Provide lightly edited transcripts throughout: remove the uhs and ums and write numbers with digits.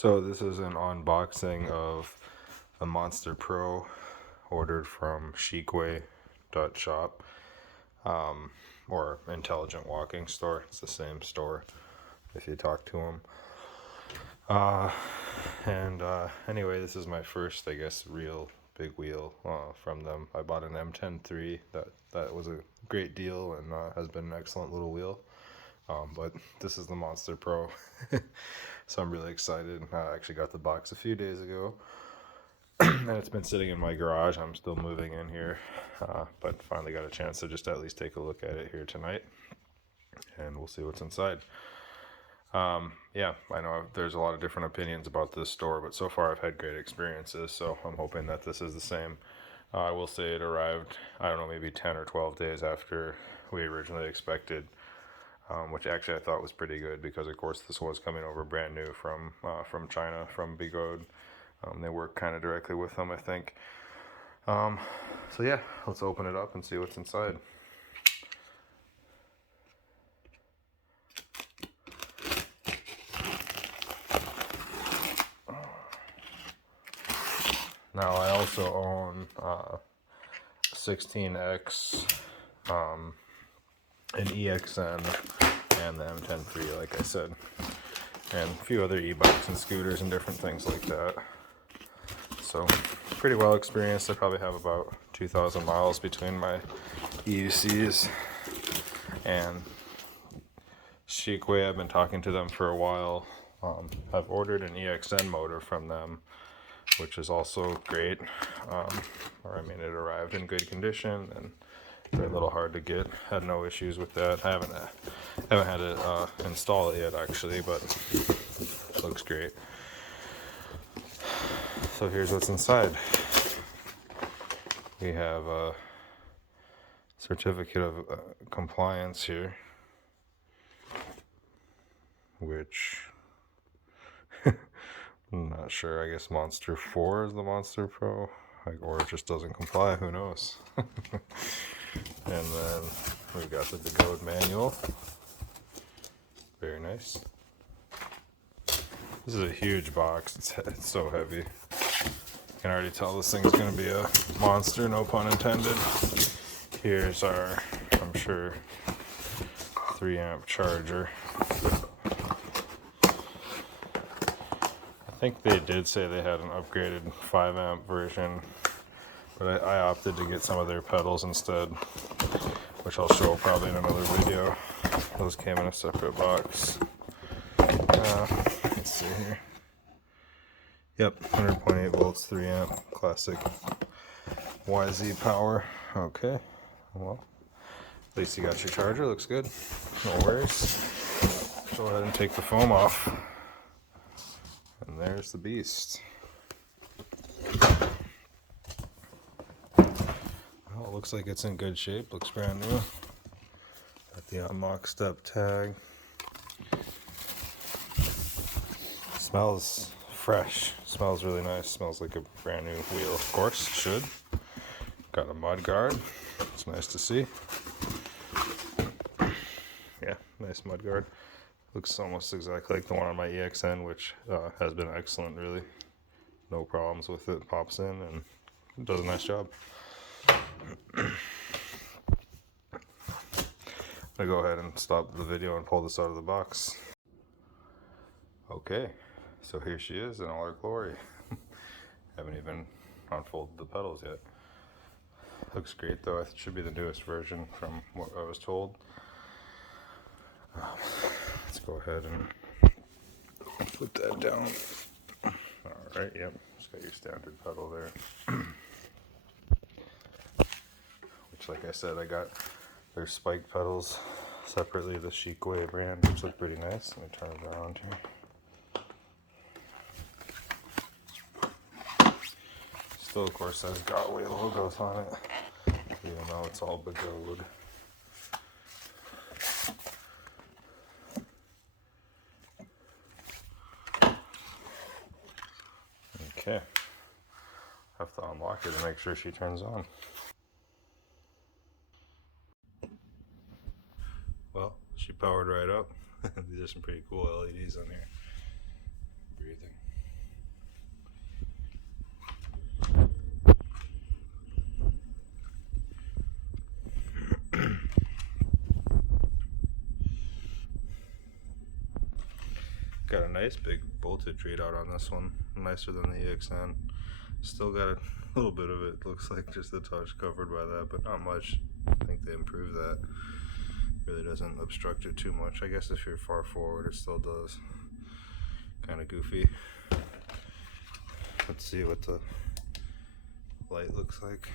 So this is an unboxing of a Monster Pro ordered from Chicway.shop, or Intelligent Walking Store. It's the same store if you talk to them. Anyway, this is my first, I guess, real big wheel from them. I bought an M10-3. That was a great deal and has been an excellent little wheel. But this is the Monster Pro, so I'm really excited. I actually got the box a few days ago, and it's been sitting in my garage. I'm still moving in here, but finally got a chance to just at least take a look at it here tonight, and we'll see what's inside. Yeah, I know there's a lot of different opinions about this store, but so far I've had great experiences, so I'm hoping that this is the same. I will say it arrived, I don't know, maybe 10 or 12 days after we originally expected. Which actually I thought was pretty good because, of course, this was coming over brand new from China, from Begode. They work kind of directly with them, I think. So yeah, let's open it up and see what's inside. Now I also own 16X, an EXN, and the M10-3, like I said, and a few other e-bikes and scooters and different things like that. So pretty well experienced. I probably have about 2,000 miles between my EUCs, and Chicway, I've been talking to them for a while. I've ordered an EXN motor from them, which is also great. It arrived in good condition and very little hard to get. Had no issues with that. I haven't had it install it yet, actually, but it looks great. So here's what's inside. We have a certificate of compliance here, which I'm not sure. I guess Monster 4 is the Monster Pro, or it just doesn't comply. Who knows? And then we've got the Begode manual. Very nice. This is a huge box. It's so heavy. I can already tell this thing's going to be a monster, no pun intended. Here's our, I'm sure, 3-amp charger. I think they did say they had an upgraded 5-amp version, but I opted to get some of their pedals instead, which I'll show probably in another video. Those came in a separate box. Let's see here. Yep, 100.8 volts, 3-amp, classic YZ power. Okay, well, at least you got your charger. Looks good. No worries. Go ahead and take the foam off. And there's the beast. Well, it looks like it's in good shape. Looks brand new. Got the unlock step tag. Smells fresh. Smells really nice. Smells like a brand new wheel. Of course, should. Got a mud guard. It's nice to see. Yeah, nice mud guard. Looks almost exactly like the one on my EXN, which has been excellent, really. No problems with it. Pops in and does a nice job. I'm gonna go ahead and stop the video and pull this out of the box. Okay, so here she is in all her glory. Haven't even unfolded the pedals yet. Looks great though. It should be the newest version from what I was told. Let's go ahead and flip that down. Alright, yep, just got your standard pedal there. Which, like I said, I got their spike pedals separately, the Chicway brand, which look pretty nice. Let me turn it around here. Still, of course, has Begode logos on it, even though it's all Begode. Okay, have to unlock it to make sure she turns on. Well, she powered right up. These are some pretty cool LEDs on here. Breathing. Got a nice big voltage readout on this one, nicer than the EXN. Still got a little bit of it, looks like just a touch covered by that, but not much. I think they improved that. Really doesn't obstruct it too much. I guess if you're far forward it still does. Kind of goofy. Let's see what the light looks like.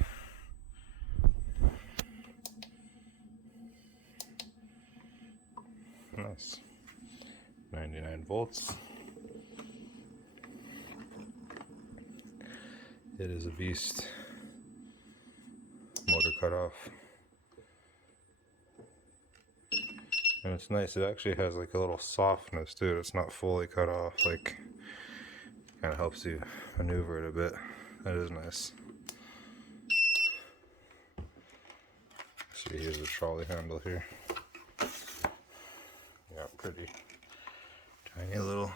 Nice. 99 volts. It is a beast. Motor cut off. And it's nice, it actually has like a little softness to it. It's not fully cut off, like kind of helps you maneuver it a bit. That is nice. See, here's the trolley handle here. Yeah, pretty tiny little,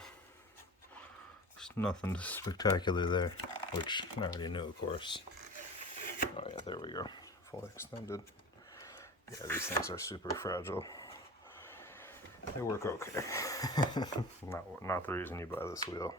just nothing spectacular there, which I already knew, of course. Oh yeah, there we go, fully extended. Yeah, these things are super fragile. They work okay. Not the reason you buy this wheel.